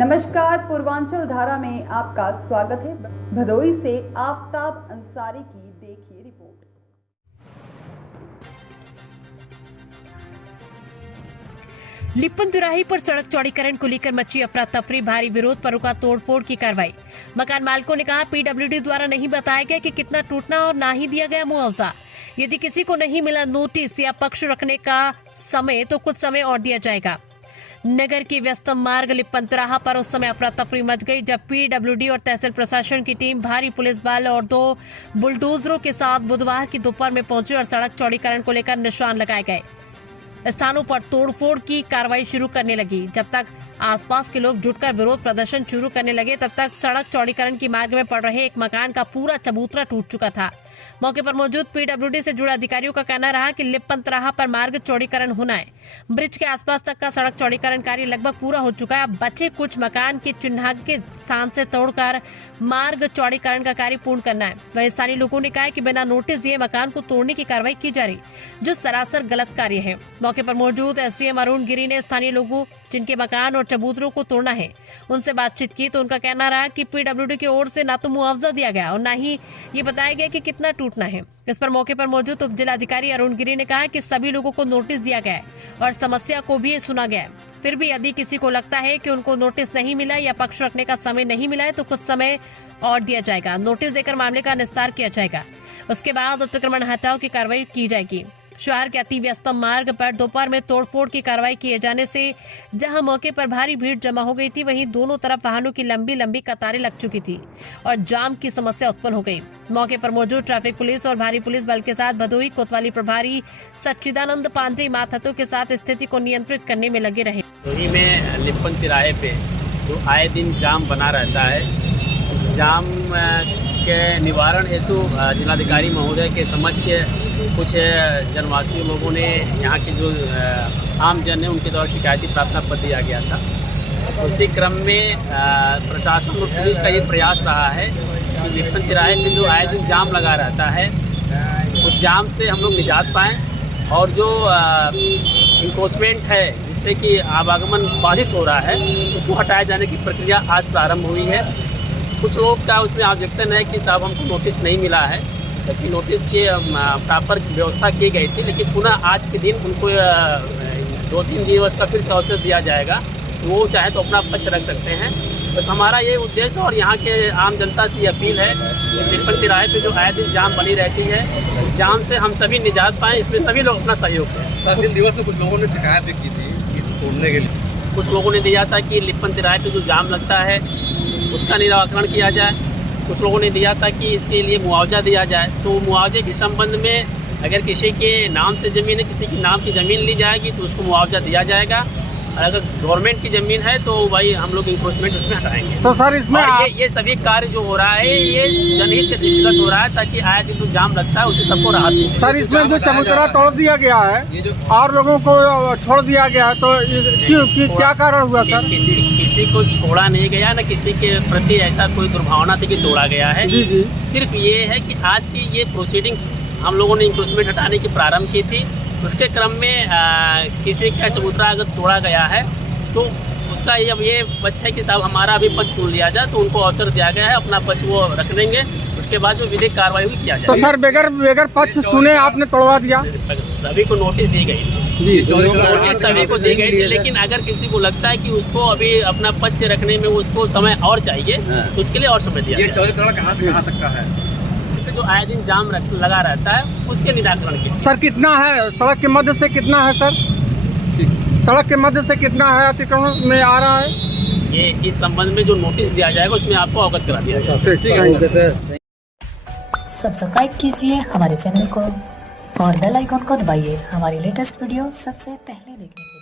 नमस्कार, पूर्वांचल धारा में आपका स्वागत है। भदोही से आफ्ताब अंसारी की देखिए रिपोर्ट। लिप्पन तिराही पर सड़क चौड़ीकरण को लेकर मची अफरा तफरी, भारी विरोध पर रुका तोड़फोड़ की कार्रवाई। मकान मालिकों ने कहा पीडब्ल्यूडी द्वारा नहीं बताया गया कि कितना टूटना और ना ही दिया गया मुआवजा। यदि किसी को नहीं मिला नोटिस या पक्ष रखने का समय तो कुछ समय और दिया जाएगा। नगर की व्यस्तम मार्ग लिप्पन तिराहा पर उस समय अफरा तफरी मच गई जब पीडब्ल्यूडी और तहसील प्रशासन की टीम भारी पुलिस बल और 2 बुलडोजरों के साथ बुधवार की दोपहर में पहुंची और सड़क चौड़ीकरण को लेकर निशान लगाए गए स्थानों पर तोड़फोड़ की कार्रवाई शुरू करने लगी। जब तक आसपास के लोग जुटकर विरोध प्रदर्शन शुरू करने लगे तब तक सड़क चौड़ीकरण की मार्ग में पड़ रहे एक मकान का पूरा चबूतरा टूट चुका था। मौके पर मौजूद पीडब्ल्यूडी से जुड़े अधिकारियों का कहना रहा कि लिप्पन तिराहा पर मार्ग चौड़ीकरण होना है। ब्रिज के आसपास तक का सड़क चौड़ीकरण कार्य लगभग पूरा हो चुका है। अब बचे कुछ मकान के चिन्हांकित स्थान से तोड़कर मार्ग चौड़ीकरण का कार्य पूर्ण करना है। वहीं स्थानीय लोगों ने कहा कि बिना नोटिस दिए मकान को तोड़ने की कार्रवाई की जा रही, जो सरासर गलत कार्य है। मौके पर मौजूद एसडीएम अरुण गिरी ने स्थानीय लोगों जिनके मकान और चबूतरों को तोड़ना है उनसे बातचीत की तो उनका कहना रहा कि पीडब्ल्यूडी की ओर से ना तो मुआवजा दिया गया और न ही ये बताया गया कि कितना टूटना है। इस पर मौके पर मौजूद उप जिलाधिकारी अरुण गिरी ने कहा कि सभी लोगों को नोटिस दिया गया है और समस्या को भी सुना गया है। फिर भी यदि किसी को लगता है कि उनको नोटिस नहीं मिला या पक्ष रखने का समय नहीं मिला है तो कुछ समय और दिया जाएगा। नोटिस देकर मामले का निस्तार किया जाएगा। उसके बाद अतिक्रमण हटाओ की कार्रवाई की जाएगी। शहर के अति व्यस्तम मार्ग पर दोपहर में तोड़फोड़ की कार्रवाई किए जाने से जहां मौके पर भारी भीड़ जमा हो गई थी, वहीं दोनों तरफ वाहनों की लंबी लंबी कतारें लग चुकी थी और जाम की समस्या उत्पन्न हो गई। मौके पर मौजूद ट्रैफिक पुलिस और भारी पुलिस बल के साथ भदोही कोतवाली प्रभारी सच्चिदानंद पांडे माथतों के साथ स्थिति को नियंत्रित करने में लगे रहे। भदोही में लिप्पन तिराहे पे जो आए दिन जाम बना रहता है, उस जाम के निवारण हेतु जिलाधिकारी महोदय के समक्ष कुछ जनवासी लोगों ने यहाँ के जो आम जन है उनके द्वारा शिकायती प्रार्थना पत्र दिया गया था। उसी क्रम में प्रशासन और पुलिस का ये प्रयास रहा है कि लिप्पन तिराहे पे जो आए दिन जाम लगा रहता है उस जाम से हम लोग निजात पाएँ और जो इंक्रोचमेंट है जिससे कि आवागमन बाधित हो रहा है उसको हटाए जाने की प्रक्रिया आज प्रारंभ हुई है। कुछ लोग का उसमें ऑब्जेक्शन है कि साहब हमको नोटिस नहीं मिला है, जबकि नोटिस की प्रॉपर व्यवस्था की गई थी, लेकिन पुनः आज के दिन उनको 2-3 दिवस का फिर से अवसर दिया जाएगा। वो चाहे तो अपना पक्ष रख सकते हैं। बस हमारा ये उद्देश्य और यहाँ के आम जनता से ये अपील है कि लिप्पन तिराहे पे जो आए दिन जाम बनी रहती है, इस जाम से हम सभी निजात पाएँ, इसमें सभी लोग अपना सहयोग दें। तहसील दिवस में कुछ लोगों ने शिकायत भी की थी इसको तोड़ने के लिए। कुछ लोगों ने दिया था कि लिप्पन तिराहे पे जो जाम लगता है उसका निराकरण किया जाए। कुछ लोगों ने दिया था कि इसके लिए मुआवजा दिया जाए। तो मुआवजे के संबंध में अगर किसी के नाम से ज़मीन है, किसी के नाम की ज़मीन ली जाएगी तो उसको मुआवजा दिया जाएगा। और अगर गवर्नमेंट की ज़मीन है तो भाई हम लोग इंक्रोचमेंट उसमें हटाएंगे। तो सर इसमें ये सभी कार्य जो हो रहा है ये जनहित के दृष्टिगत हो रहा है ताकि आए दिन जो जाम लगता है उसे सबको राहत मिले। सर इसमें जो चबूतरा तोड़ दिया गया है और लोगों को छोड़ दिया गया है तो क्यों क्या कारण हुआ सर? किसी को छोड़ा नहीं गया, न किसी के प्रति ऐसा कोई दुर्भावना थी कि तोड़ा गया है। जी। सिर्फ ये है कि आज की ये प्रोसीडिंग्स हम लोगों ने इंक्रोचमेंट हटाने की प्रारंभ की थी। उसके क्रम में किसी का चबूतरा अगर तोड़ा गया है तो उसका जब ये पक्ष है कि साहब हमारा अभी पक्ष सुन लिया जाए तो उनको अवसर दिया गया है, अपना पक्ष वो रख देंगे। उसके बाद जो विधिक कार्रवाई भी किया जाए। तो सर बेगर पक्ष सुने आपने तोड़वा दिया? सभी को नोटिस दी गई थी नोटिस सभी को दी गई थी, लेकिन अगर किसी को लगता है कि उसको अभी अपना पक्ष रखने में उसको समय और चाहिए तो उसके लिए और समय दिया। ये चौड़ीकरण कहाँ से कहाँ तक का है? जो आए दिन जाम लगा रहता है उसके निराकरण के। सर कितना है सड़क के मध्य से कितना है सर? सड़क के मध्य से कितना है अतिक्रमण में आ रहा है? ये इस संबंध में जो नोटिस दिया जाएगा उसमें आपको अवगत करा दिया जाएगा। सब्सक्राइब कीजिए हमारे चैनल को और बेल आइकॉन को दबाइए हमारी लेटेस्ट वीडियो सबसे पहले देखने के लिए।